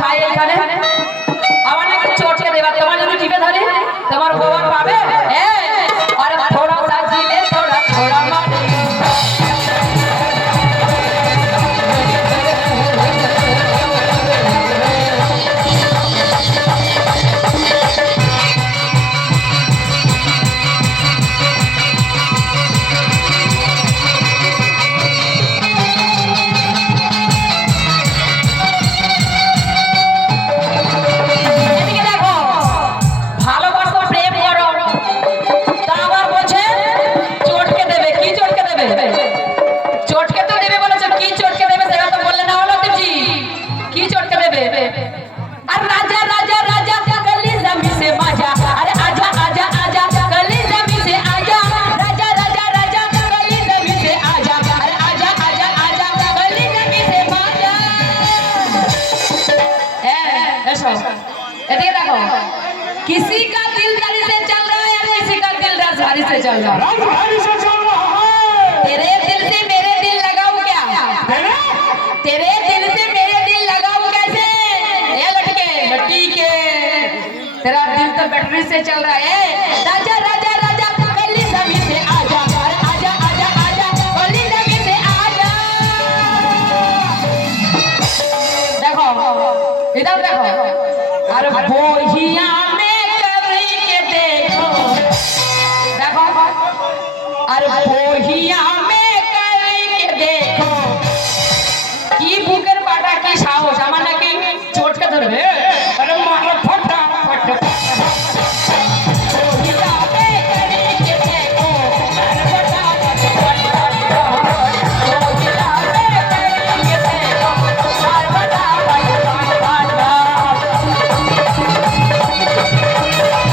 খাই এখানে আমার নাকি চটকে দেবা তোমার যদি টিপে ধরে তোমার গোবর পাবে আর থোড়া সা জিলে থোড়া থোড়া মারে किसी का दिल तारी से चल रहा है और किसी का दिल राजधानी से चल रहा है। तेरे दिल से मेरे दिल लगाऊं क्या? तेरे दिल से मेरे दिल लगाऊं कैसे? ये लटके लट्टी के तेरा दिल तो बैटरी से चल रहा है